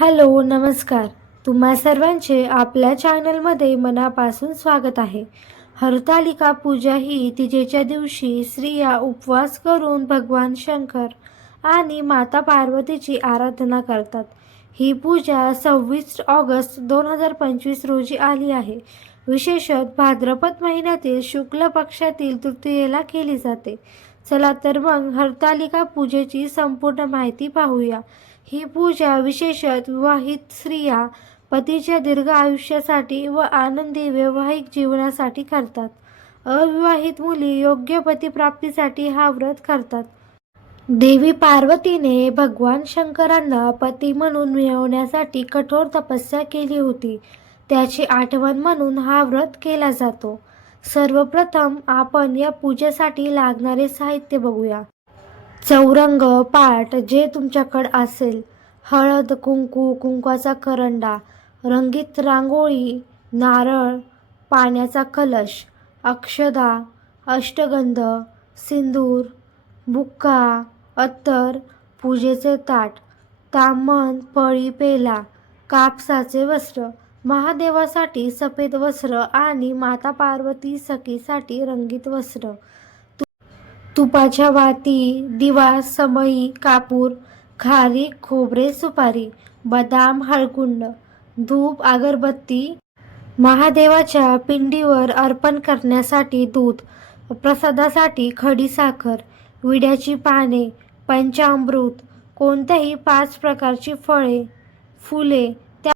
Hello नमस्कार. तुम्हा सर्वांचे आपल्या चॅनलमध्ये मनापासून स्वागत आहे. हरतालिका पूजा ही तिजेच्या दिवशी स्त्रिया उपवास करून भगवान शंकर आणि माता पार्वतीची आराधना करतात. ही पूजा सव्वीस ऑगस्ट दोन हजार पंचवीस रोजी आली आहे. विशेषत भाद्रपद महिन्यातील शुक्ल पक्षातील तृतीयेला केली जाते. चला तर मग हरतालिका पूजेची संपूर्ण माहिती पाहूया. ही पूजा विशेषत विवाहित स्त्रिया पतीच्या दीर्घ आयुष्यासाठी व आनंदी वैवाहिक जीवनासाठी करतात. अविवाहित मुली योग्य पतीप्राप्तीसाठी हा व्रत करतात. देवी पार्वतीने भगवान शंकरांना पती म्हणून मिळवण्यासाठी कठोर तपस्या केली होती. त्याची आठवण म्हणून हा व्रत केला जातो. सर्वप्रथम आपण या पूजेसाठी लागणारे साहित्य बघूया. चौरंग पाट जे तुमच्याकडं असेल हळद कुंकू कुंकवाचा करंडा रंगीत रांगोळी नारळ पाण्याचा कलश अक्षदा अष्टगंध सिंदूर बुक्का अत्तर पूजेचे ताट तामन पळी पेला कापसाचे वस्त्र महादेवासाठी सफेद वस्त्र आणि माता पार्वती सखीसाठी रंगीत वस्त्र तुपाच्या वाती दिवा समई कापूर खारी खोबरे सुपारी बदाम हळकुंड धूप अगरबत्ती महादेवाच्या पिंडीवर अर्पण करण्यासाठी दूध प्रसादासाठी खडीसाखर विड्याची पाने पंचामृत कोणत्याही पाच प्रकारची फळे फुले त्या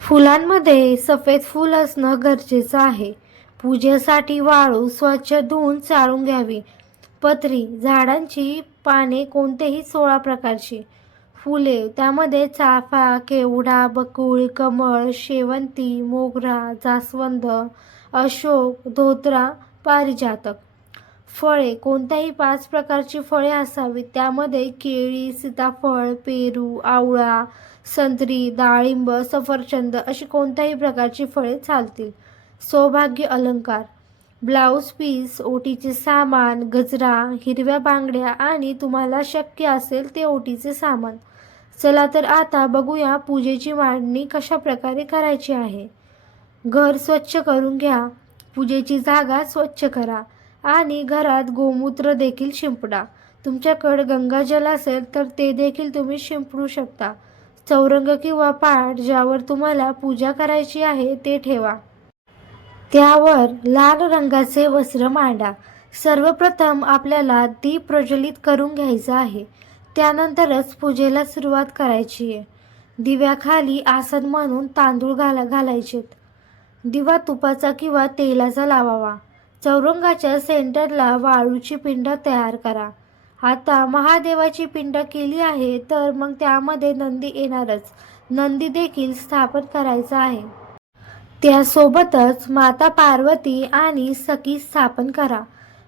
फुलांमध्ये सफेद फूल असणं गरजेचं आहे. पूजेसाठी वाळू स्वच्छ धुवून चाळून घ्यावी. पत्री झाडांची पाने कोणतेही सोळा प्रकारची. फुले त्यामध्ये चाफा केवडा बकुळ कमळ शेवंती मोगरा जास्वंद अशोक धोत्रा पारिजातक. फळे कोणत्याही पाच प्रकारची फळे असावीत त्यामध्ये केळी सीताफळ पेरू आवळा संत्री डाळिंब सफरचंद अशी कोणत्याही प्रकारची फळे चालतील. सौभाग्य अलंकार. ब्लाऊज पीस ओटीचे सामान गजरा हिरव्या बांगड्या आणि तुम्हाला शक्य असेल ते ओटीचे सामान. चला तर आता बघूया पूजेची मांडणी कशा प्रकारे करायची आहे. घर स्वच्छ करून घ्या. पूजेची जागा स्वच्छ करा आणि घरात गोमूत्र देखील शिंपडा. तुमच्याकडे गंगाजल असेल तर ते देखील तुम्ही शिंपडू शकता. चौरंग किंवा पाट ज्यावर तुम्हाला पूजा करायची आहे ते ठेवा. त्यावर लाल रंगाचे वस्त्र मांडा. सर्वप्रथम आपल्याला दीप प्रज्वलित करून घ्यायचा आहे. त्यानंतरच पूजेला सुरुवात करायची आहे. दिव्याखाली आसन म्हणून तांदूळ घाला घालायचेत. दिवा तुपाचा किंवा तेलाचा लावावा. चौरंगाच्या सेंटरला वाळूची पिंड तयार करा. आता महादेवाची पिंड केली आहे तर मग त्यामध्ये नंदी येणारच. नंदी देखील स्थापन करायचा आहे. त्यासोबतच माता पार्वती आणि सखी स्थापन करा.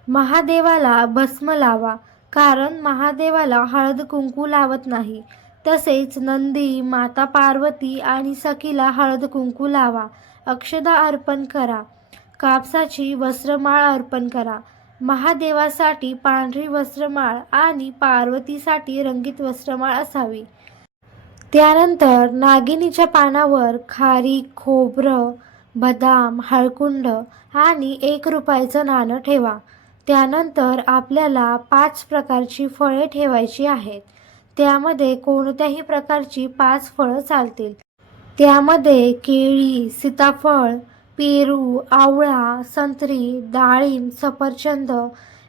महादेवाला भस्म लावा कारण महादेवाला हळद कुंकू लावत नाही. तसेच नंदी माता पार्वती आणि सखीला हळद कुंकू लावा अक्षदा अर्पण करा. कापसाची वस्त्रमाळ अर्पण करा. महादेवासाठी पांढरी वस्त्रमाळ आणि पार्वतीसाठी रंगीत वस्त्रमाळ असावी. त्यानंतर नागिनीच्या पानावर खारी खोबरं बदाम हळकुंड आणि एक रुपयाचं नाणं ठेवा. त्यानंतर आपल्याला पाच प्रकारची फळे ठेवायची आहेत. त्यामध्ये कोणत्याही प्रकारची पाच फळं चालतील. त्यामध्ये केळी सीताफळ पेरू आवळा संत्री डाळिंब सफरचंद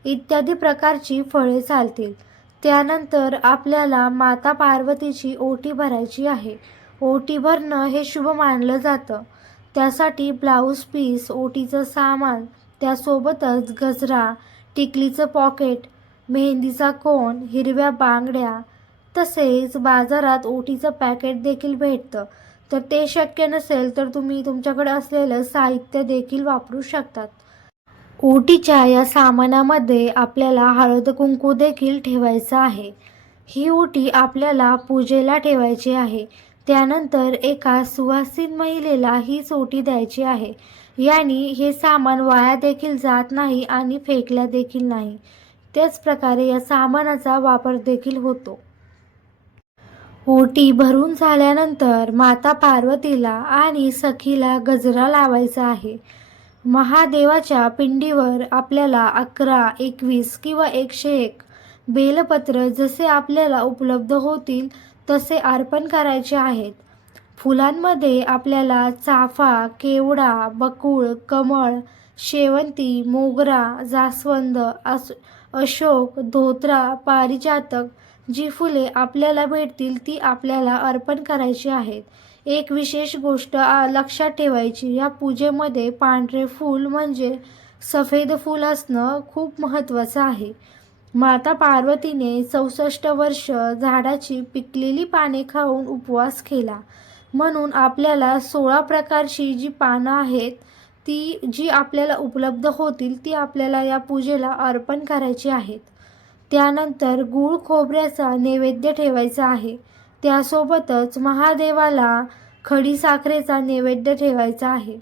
इत्यादी प्रकारची फळे चालतील. त्यानंतर आपल्याला माता पार्वतीची ओटी भरायची आहे. ओटी भरणं हे शुभ मानलं जातं. त्यासाठी ब्लाऊज पीस ओटीचं सामान त्यासोबतच गजरा टिकलीचं पॉकेट मेहंदीचा कोण हिरव्या बांगड्या तसेच बाजारात ओटीचं पॅकेट देखील भेटतं. तर ते शक्य नसेल तर तुम्ही तुमच्याकडे असलेलं साहित्य देखील वापरू शकतात. ओटीच्या या सामानामध्ये आपल्याला हळद कुंकू देखील ठेवायचा आहे. ही ओटी आपल्याला पूजेला ठेवायची आहे. त्यानंतर एका सुवासिन महिलेला ही ओटी द्यायची आहे. यानी हे सामान वाया देखील जात नाही आणि फेकल्या देखील नाही. त्याच प्रकारे या सामानाचा वापर देखील होतो. ओटी भरून झाल्यानंतर माता पार्वतीला आणि सखीला गजरा लावायचा आहे. महादेवाच्या पिंडीवर आपल्याला अकरा एकवीस किंवा एकशे एक बेलपत्र जसे आपल्याला उपलब्ध होतील तसे अर्पण करायचे आहेत. फुलांमध्ये आपल्याला चाफा केवडा बकुळ कमळ शेवंती मोगरा जास्वंद अस अशोक धोत्रा पारिजातक जी फुले आपल्याला भेटतील ती आपल्याला अर्पण करायची आहेत. एक विशेष गोष्ट लक्षात ठेवायची. या पूजेमध्ये पांढरे फूल म्हणजे सफेद फूल असणं खूप महत्त्वाचं आहे. माता पार्वतीने चौसष्ट वर्ष झाडाची पिकलेली पाने खाऊन उपवास केला. म्हणून आपल्याला सोळा प्रकारची जी पानं आहेत ती जी आपल्याला उपलब्ध होतील ती आपल्याला या पूजेला अर्पण करायची आहेत. त्यानंतर गूळ खोबऱ्याचा नैवेद्य ठेवायचा आहे. त्यासोबतच महादेवाला खडीसाखरेचा नैवेद्य ठेवायचा आहे.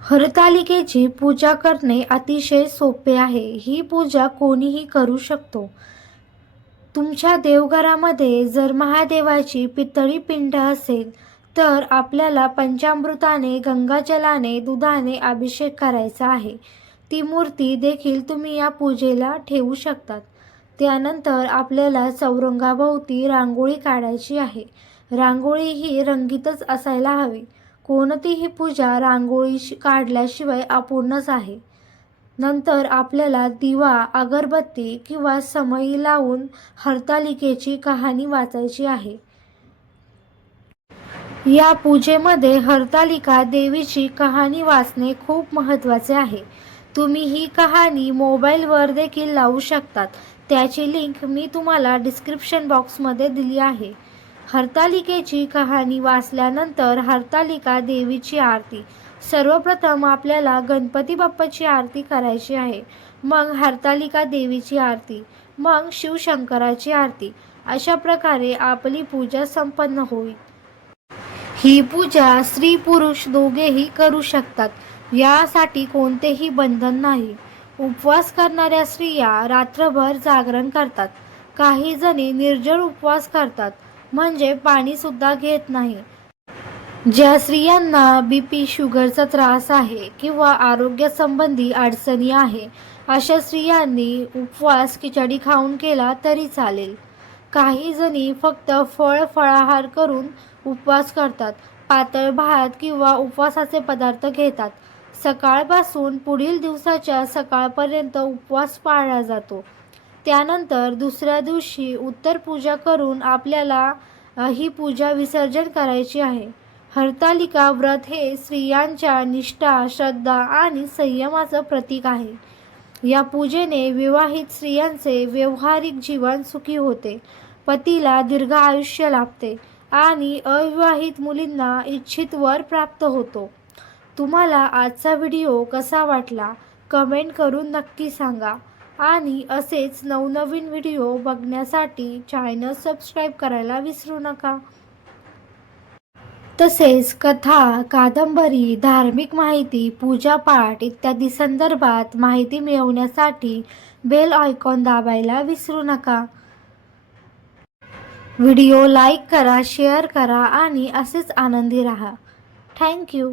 हरतालिकेची पूजा करणे अतिशय सोपे आहे. ही पूजा कोणीही करू शकतो. तुमच्या देवघरामध्ये जर महादेवाची पितळी पिंड असेल तर आपल्याला पंचामृताने गंगाजलाने दुधाने अभिषेक करायचा आहे. ती मूर्ती देखील तुम्ही या पूजेला ठेवू शकतात. त्यानंतर आपल्याला चौरंगाभोवती रांगोळी काढायची आहे. रांगोळी ही रंगीतच असायला हवी. कोणतीही पूजा रांगोळी काढल्याशिवाय अपूर्णच आहे. नंतर आपल्याला दिवा अगरबत्ती किंवा समई लावून हरतालिकेची कहाणी वाचायची आहे. या पूजेमध्ये हरतालिका देवीची कहाणी वाचणे खूप महत्त्वाचे आहे. तुम्ही ही कहाणी मोबाईलवर देखील लावू शकतात. त्याची लिंक मी तुम्हाला डिस्क्रिप्शन बॉक्समध्ये दिली आहे. हरतालिकेची कहाणी वाचल्यानंतर हरतालिका देवीची आरती. सर्वप्रथम आपल्याला गणपती बाप्पाची आरती करायची आहे. मग हरतालिका देवीची आरती. मग शिवशंकराची आरती. अशा प्रकारे आपली पूजा संपन्न होईल. ही पूजा स्त्री पुरुष दोघेही करू शकतात. यासाठी कोणतेही बंधन नाही. उपवास करणाऱ्या स्त्रिया रात्रभर जागरण करतात. काही जणी निर्जळ उपवास करतात म्हणजे पाणी सुद्धा घेत नाही. ज्या स्त्रियांना बी पी शुगरचा त्रास आहे किंवा आरोग्यासंबंधी अडचणी आहे अशा स्त्रियांनी उपवास खिचडी खाऊन केला तरी चालेल. काही जणी फक्त फळ फळाहार करून उपवास करतात पातळ भात किंवा उपवासाचे पदार्थ घेतात. सकाळपासून पुढील दिवसाच्या सकाळपर्यंत उपवास पाळला जातो. त्यानंतर दुसऱ्या दिवशी उत्तर पूजा करून आपल्याला ही पूजा विसर्जन करायची आहे. हरतालिका व्रत हे स्त्रियांच्या निष्ठा श्रद्धा आणि संयमाचं प्रतीक आहे. या पूजेने विवाहित स्त्रियांचे व्यवहारिक जीवन सुखी होते. पतीला दीर्घ आयुष्य लाभते आणि अविवाहित मुलींना इच्छित वर प्राप्त होतो. तुम्हाला आजचा व्हिडिओ कसा वाटला कमेंट करून नक्की सांगा. आणि असेच नवनवीन व्हिडिओ बघण्यासाठी चॅनल सबस्क्राईब करायला विसरू नका. तसेच कथा कादंबरी धार्मिक माहिती पूजापाठ इत्यादी संदर्भात माहिती मिळवण्यासाठी बेल आयकॉन दाबायला विसरू नका. व्हिडिओ लाईक करा शेअर करा आणि असेच आनंदी राहा. थँक्यू